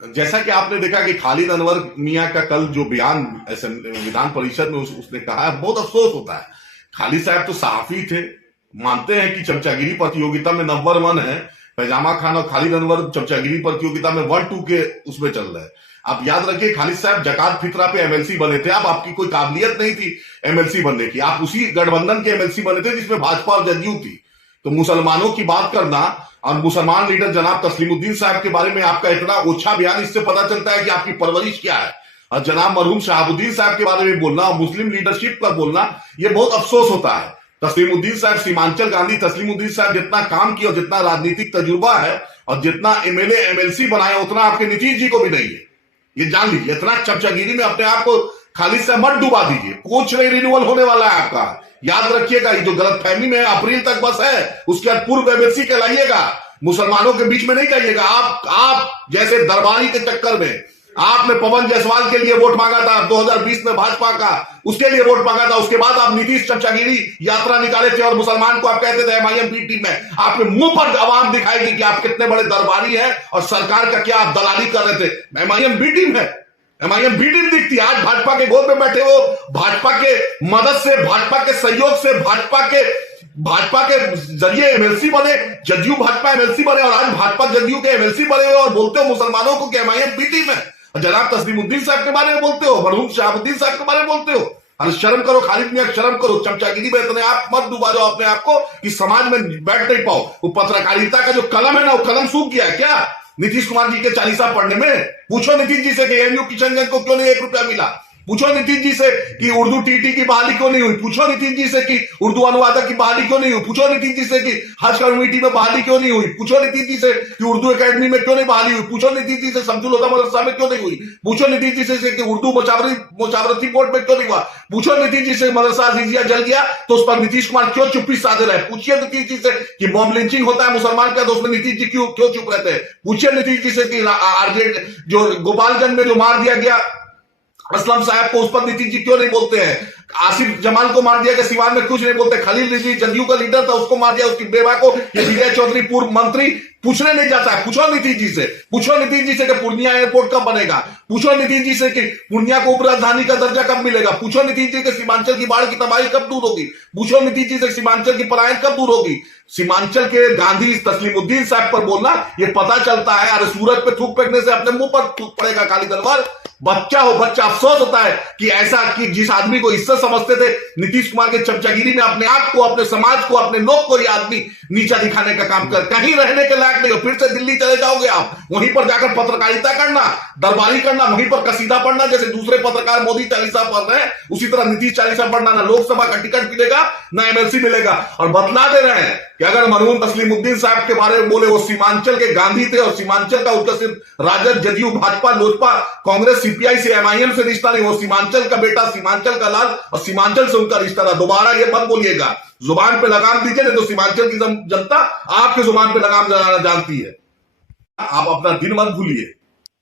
जैसा कि आपने देखा कि खालिद अनवर मियां का कल जो बयान विधान परिषद में उसने कहा है, बहुत अफसोस होता है। खालिद साहब तो सहाफी थे, मानते हैं कि चमचागिरी प्रतियोगिता में नंबर 1 है। पैजामा खान और खालिद अनवर चमचागिरी प्रतियोगिता में 1-2 के उसमें चल रहे हैं। आप याद रखिए, खालिद साहब जकात फितरा पे एमएलसी बने थे। अब आपकी कोई काबिलियत नहीं थी एमएलसी बनने की, आप उसी गठबंधन के एमएलसी बने थे जिसमें भाजपा और जदयू थी। तो मुसलमानों की बात करना और मुसलमान लीडर जनाब तस्लीमुद्दीन साहब के बारे में आपका इतना ओछा बयान, इससे पता चलता है कि आपकी परवरिश क्या है। और जनाब मरहूम शहाबुद्दीन साहब के बारे में बोलना और मुस्लिम लीडरशिप पर बोलना, यह बहुत अफसोस होता है। तस्लीमुद्दीन साहब, सीमांचल गांधी तस्लीमुद्दीन साहब जितना काम किया और जितना राजनीतिक तजुर्बा है और जितना एमएलए एमएलसी बनाए, उतना आपके नीतीश जी को भी नहीं है। ये जान लीजिए, इतना चमचागिरी में अपने आप को खालिद से मत डुबा दीजिए। कुछ नहीं रिन्यूअल होने वाला है आपका, याद रखिएगा। ये जो गलतफहमी में अप्रैल तक बस है, उसके बाद पूर्व एमएलसी कहलाइएगा, मुसलमानों के बीच में नहीं जाइएगा। आप जैसे दरबारी के चक्कर में आपने पवन जायसवाल के लिए वोट मांगा था 2020 में, भाजपा का उसके लिए वोट मांगा था। उसके बाद आप नीतीश चमचागिरी यात्रा निकाले थे और मुसलमान को आप कहते थे एमआईएम बी टीम में। आपने मुंह पर आवाम दिखाएगी कि आप कितने बड़े दरबारी हैं और सरकार का क्या आप दलाली कर रहे थे। एमआईएम बी टीम है, एमआईएम बी टीम दिखती है। आज भाजपा के गोद में बैठे हो, भाजपा के मदद से, भाजपा के सहयोग से, भाजपा के जरिए एमएलसी बने, जदयू भाजपा एमएलसी बने और आज भाजपा जदयू के एमएलसी बने हुए और बोलते हो मुसलमानों को कि एमआईएम बी टीम है। जनाब तस्लीमुद्दीन साहब के बारे में बोलते हो, मरहूम शहाबुद्दीन साहब के बारे में बोलते हो। अरे शर्म करो खालिद मियां, शर्म करो। चमचागिरी में इतने आप मत डुबा दो अपने आप को कि समाज में बैठ नहीं पाओ। वो पत्रकारिता का जो कलम है ना, वो कलम सूख गया है क्या नीतीश कुमार जी के चालीसा पढ़ने में? पूछो नीतीश जी से कि एमयू किशनगंज को क्यों नहीं 1 रुपया मिला। पूछो नीतीश जी से कि उर्दू टीटी की बहाली क्यों नहीं हुई। पूछो नीतीश जी से कि उर्दू अनुवादक की बहाली क्यों नहीं हुई। पूछो नीतीश जी से कि हज कम्युनिटी में बहाली क्यों नहीं हुई। पूछो नीतीश जी से कि उर्दू एकेडमी में क्यों नहीं बहाली हुई। पूछो नीतीश जी से शमसुल हुदा मदरसा में क्यों नहीं हुई। पूछो नीतीश जी से कि उर्दू मुशावरती बोर्ड में क्यों नहीं हुआ। पूछो नीतीश जी से मदरसा अजीजिया जल गया तो उस पर नीतीश कुमार क्यों चुप्पी साधे रहे। पूछिए नीतीश जी से कि मॉब लिंचिंग होता है मुसलमान का तो उसमें नीतीश जी क्यों चुप रहते हैं। पूछिए नीतीश जी से कि आरजेड जो गोपालगंज में जो मार दिया गया असलम साहब को, उस पर नीतीश जी क्यों नहीं बोलते हैं। आसिफ जमाल को मार दिया कि सिवान में कुछ नहीं बोलते। खलील रिजवी जदयू का लीडर था, उसको मार दिया, उसकी बेवा को विजय चौधरी पूर्व मंत्री पूछने नहीं जाता है। पूछो नीतीश जी से, पूछो नीतीश जी से कि पूर्णिया एयरपोर्ट कब बनेगा। पूछो नीतीश जी से कि पूर्णिया को उपराजधानी का दर्जा कब मिलेगा। पूछो नीतीश जी कि सीमांचल की बाढ़ की तबाही कब दूर होगी। पूछो नीतीश जी से सीमांचल की पलायन कब दूर होगी। सीमांचल के गांधी तस्लीमुद्दीन साहब पर बोलना, ये पता चलता है। अरे सूरज पे थूक फेंकने से अपने मुंह पर थूक पड़ेगा खालिद अनवर। बच्चा हो बच्चा, अफसोस होता है कि ऐसा कि जिस आदमी को इज्जत समझते थे नीतीश कुमार के चमचागिरी में अपने आप को, अपने समाज को, अपने लोग को ये आदमी नीचा दिखाने का काम कर, कहीं रहने के लायक नहीं हो। फिर से दिल्ली चले जाओगे आप, वहीं पर जाकर पत्रकारिता करना, दरबारी करना, वहीं पर कसीदा पढ़ना। जैसे दूसरे पत्रकार मोदी चालीसा पढ़ रहे हैं, उसी तरह नीतीश चालीसा पढ़ना। ना लोकसभा का टिकट मिलेगा, ना एमएलसी मिलेगा। और बतला दे रहे हैं कि अगर मरहूम तस्लीमुद्दीन साहब के बारे में बोले, वो सीमांचल के गांधी थे और सीमांचल का उनका सिर्फ राजद, जदयू, भाजपा, लोजपा, कांग्रेस, सीपीआई से, एमआईएम से रिश्ता नहीं। वो सीमांचल का बेटा, सीमांचल का लाल और सीमांचल से उनका रिश्ता था। दोबारा ये मत बोलिएगा, जुबान पे लगाम दीजिए, नहीं तो सीमांचल की जनता आपके जुबान पे लगाम लगाना जानती है। आप अपना दिन मत भूलिए।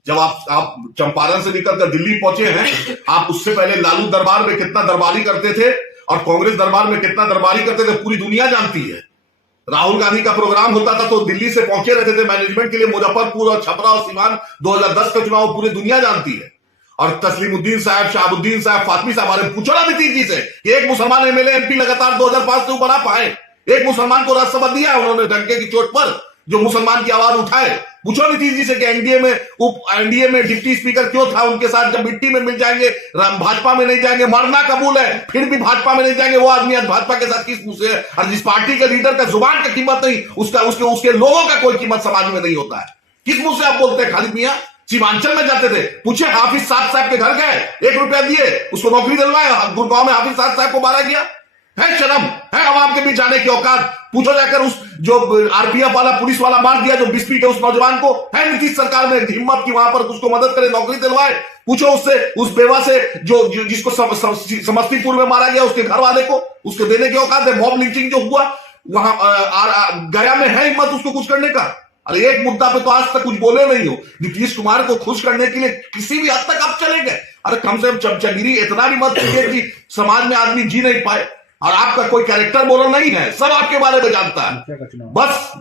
जब आप चंपारण से निकलकर दिल्ली पहुंचे हैं, आप उससे पहले लालू दरबार में कितना दरबारी करते थे और कांग्रेस दरबार में कितना दरबारी करते थे, पूरी दुनिया जानती है। राहुल गांधी का प्रोग्राम होता था तो दिल्ली से पहुंचे रहते थे मैनेजमेंट के लिए, मुजफ्फरपुर और छपरा और सीवान। 2010 का चुनाव पूरी दुनिया जानती है। और तस्लीमुद्दीन साहब, शहाबुद्दीन साहब, फातमी साहब, बारे में पूछो ना नीतीश जी से कि एक मुसलमान एमएलए एमपी लगातार 2005 से ऊपर आ पाए। एक मुसलमान को राज्यसभा दिया उन्होंने डंके की चोट पर, जो मुसलमान की आवाज उठाए। पूछो नीतीश जी से कि एनडीए में डिप्टी स्पीकर क्यों था उनके साथ, जब मिट्टी में मिल जाएंगे, भाजपा में नहीं जाएंगे, मरना कबूल है, फिर भी भाजपा में नहीं जाएंगे। वो आदमी आज भाजपा के साथ किस मुंह से है। और जिस पार्टी के लीडर का जुबान का कीमत नहीं, उसके लोगों का कोई कीमत समाज में नहीं होता है। किस मुंह से आप बोलते हैं खालिद मियां? सीमांचल में जाते थे, पूछे हाफिज साहब के घर गए, 1 रुपया दिए, उसको नौकरी दिलवाए। गुड़गांव में हाफिज साहब को मारा गया। है शर्म है आवाम के बीच जाने की औकात? पूछो जाकर उस जो आरपीएफ वाला, पुलिस वाला मार दिया जो बिस्पीट है उस नौजवान को, है नीतीश सरकार में हिम्मत की वहां पर उसको मदद करे, नौकरी दिलवाए? पूछो उससे, उस बेवा से जो जिसको समस्तीपुर में मारा गया, उसके घर वाले को उसके देने की औकात है? मॉब लिंचिंग जो हुआ वहां गया में, है हिम्मत उसको कुछ करने का? अरे एक मुद्दा पे तो आज तक कुछ बोले नहीं हो। नीतीश कुमार को खुश करने के लिए किसी भी हद तक आप चले गए। अरे कम से कम चमचागिरी इतना भी मत कीजिए कि समाज में आदमी जी नहीं पाए। और आपका कोई कैरेक्टर बोलर नहीं है, सब आपके बारे में जानता है।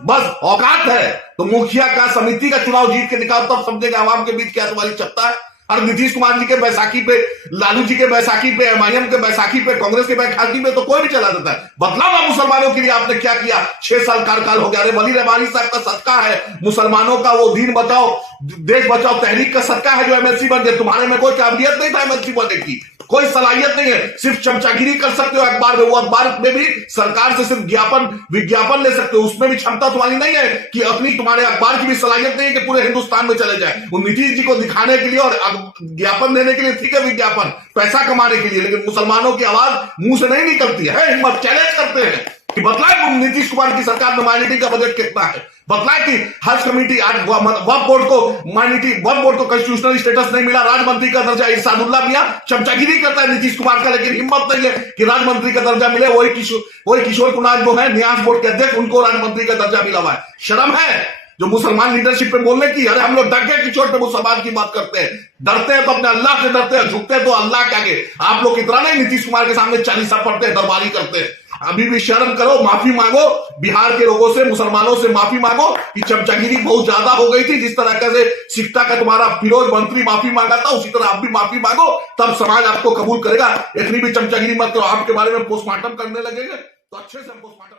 बस औकात है तो मुखिया का, समिति का चुनाव जीत के निकाल, तब समझेगा आवाम के बीच क्या तुम्हारी सत्ता है। और नीतीश कुमार जी के बैसाखी पे, लालू जी के बैसाखी पे, एमआईएम के बैसाखी पे, कांग्रेस के बैसाखी पे तो कोई भी चला देता है। बतलाओ ना मुसलमानों के लिए आपने क्या किया, 6 साल कार्यकाल हो गया। अरे वली रहमानी साहब का सदका है, मुसलमानों का वो दीन बचाओ देश बचाओ तहरीक का सदका है जो एमएलसी बन गए। तुम्हारे में कोई काबिलियत नहीं था एमएलसी बनने की, कोई सलाहियत नहीं है, सिर्फ चमचागिरी कर सकते हो अखबार में। वो अखबार में भी सरकार से सिर्फ विज्ञापन ले सकते हो, उसमें भी क्षमता तुम्हारी नहीं है कि अपनी, तुम्हारे अखबार की भी सलाहियत नहीं है कि पूरे हिंदुस्तान में चले जाए। वो नीतीश जी को दिखाने के लिए और ज्ञापन देने के लिए, ठीक है विज्ञापन, पैसा कमाने के लिए, लेकिन मुसलमानों की आवाज मुंह से नहीं निकलती है। हिम्मत चैलेंज करते हैं कि बतलाए नीतीश कुमार की सरकार में माइनॉरिटी का बजट कितना है, बतलाए कि हज कमेटी, आज वक्फ बोर्ड को कॉन्स्टिट्यूशनल स्टेटस नहीं मिला, राजमंत्री का दर्जा इरशादुल्लाह मियां चमचागिरी करता है नीतीश कुमार का, लेकिन हिम्मत नहीं है कि राजमंत्री का दर्जा मिले। वही किशोर कुमार जो है न्यास बोर्ड के अध्यक्ष, उनको राजमंत्री का दर्जा मिला हुआ है। शर्म है जो मुसलमान लीडरशिप पे बोलने की। अरे हम लोग डर के किशोर पे मुसलमान की बात करते हैं, डरते हैं तो अपने अल्लाह से डरते हैं, झुकते हैं तो अल्लाह के आगे। आप लोग इतना नहीं नीतीश कुमार के सामने चालीसा पढ़ते हैं, दरबारी करते हैं। अभी भी शर्म करो, माफी मांगो, बिहार के लोगों से, मुसलमानों से माफी मांगो कि चमचागिरी बहुत ज्यादा हो गई थी। जिस तरह से सिक्टा का तुम्हारा फिरोज मंत्री माफी मांगा था, उसी तरह आप भी माफी मांगो, तब समाज आपको कबूल करेगा। इतनी भी चमचागिरी मत करो, आपके बारे में पोस्टमार्टम करने लगेंगे तो अच्छे से पोस्टमार्टम